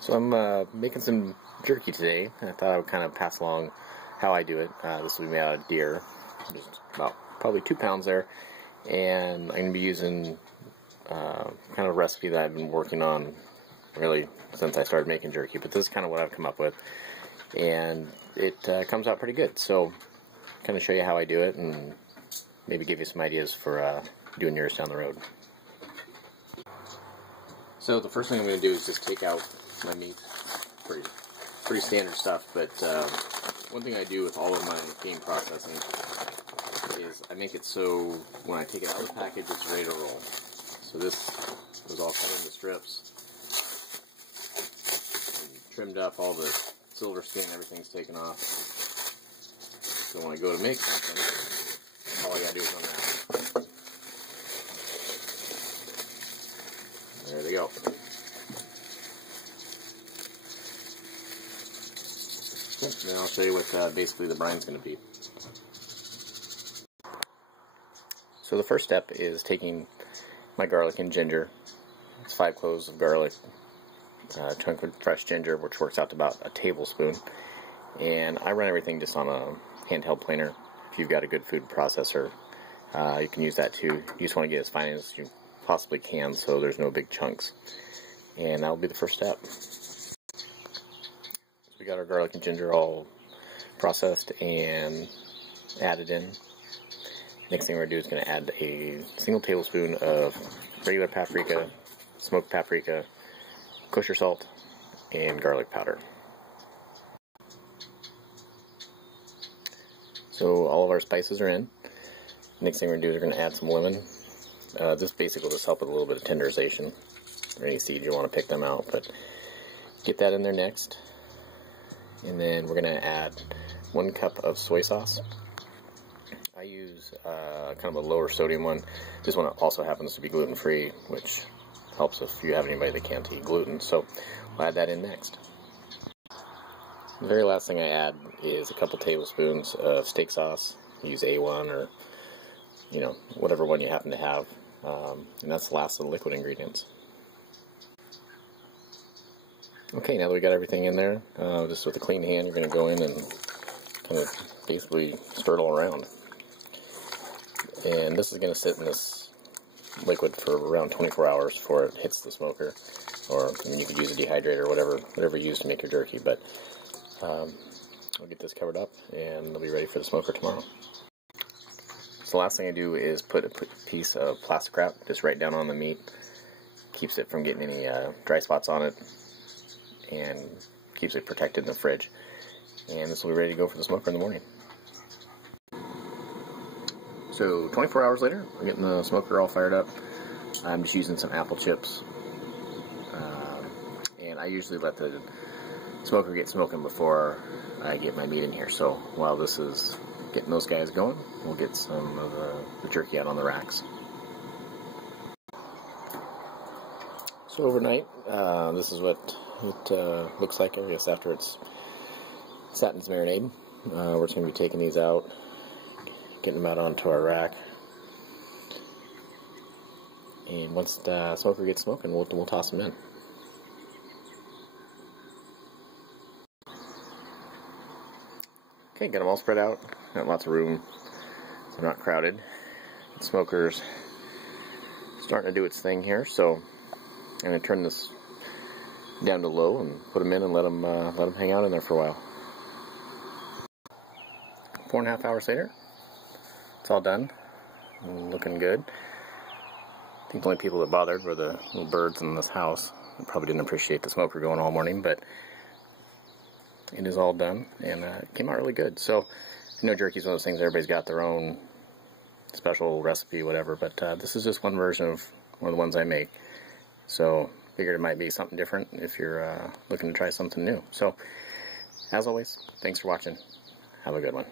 So I'm making some jerky today. I thought I would kind of pass along how I do it. This will be made out of deer, just about probably 2 pounds there, and I'm going to be using kind of a recipe that I've been working on really since I started making jerky, but this is kind of what I've come up with, and it comes out pretty good. So kind of show you how I do it and maybe give you some ideas for doing yours down the road. So the first thing I'm going to do is just take out my meat. Pretty standard stuff, but one thing I do with all of my game processing is I make it so when I take it out of the package, it's ready to roll. So this was all cut into strips, and trimmed up, all the silver skin, everything's taken off. So when I go to make something, all I gotta do is unwrap. There they go. And then I'll show you what basically the brine's going to be. So the first step is taking my garlic and ginger. It's 5 cloves of garlic, a chunk of fresh ginger, which works out to about a tablespoon. And I run everything just on a handheld planer. If you've got a good food processor, you can use that too. You just want to get as fine as you possibly can so there's no big chunks. And that'll be the first step. We got our garlic and ginger all processed and added in. Next thing we're going to do is going to add a single tablespoon of regular paprika, smoked paprika, kosher salt, and garlic powder. So all of our spices are in. Next thing we're going to do is we're going to add some lemon. This basically will just help with a little bit of tenderization. Or any seeds you want to pick them out, but get that in there next. And then we're going to add 1 cup of soy sauce. I use kind of a lower sodium one. This one also happens to be gluten-free, which helps if you have anybody that can't eat gluten. So we'll add that in next. The very last thing I add is a couple tablespoons of steak sauce. Use A1 or whatever one you happen to have. And that's the last of the liquid ingredients. Okay, now that we got everything in there, just with a clean hand, you're going to go in and kind of basically stir it all around. And this is going to sit in this liquid for around 24 hours before it hits the smoker. Or you could use a dehydrator or whatever you use to make your jerky. But I'll get this covered up and it'll be ready for the smoker tomorrow. So the last thing I do is put a piece of plastic wrap just right down on the meat. Keeps it from getting any dry spots on it, and keeps it protected in the fridge. And this will be ready to go for the smoker in the morning. So 24 hours later, we're getting the smoker all fired up. I'm just using some apple chips. And I usually let the smoker get smoking before I get my meat in here. So while this is getting those guys going, we'll get some of the jerky out on the racks. So overnight, this is what it looks like, I guess, after it's sat in its marinade. We're just going to be taking these out, getting them out onto our rack. And once the smoker gets smoking, we'll toss them in. Okay, got them all spread out. Got lots of room, so they're not crowded. The smoker's starting to do its thing here, so I'm going to turn this down to low and put them in and let them hang out in there for a while. 4.5 hours later, it's all done, looking good. I think the only people that bothered were the little birds in this house. They probably didn't appreciate the smoker going all morning, but it is all done, and it came out really good. So, jerky is one of those things, everybody's got their own special recipe, whatever, but this is just one version of one of the ones I make. So, figured it might be something different if you're looking to try something new. So, as always, thanks for watching. Have a good one.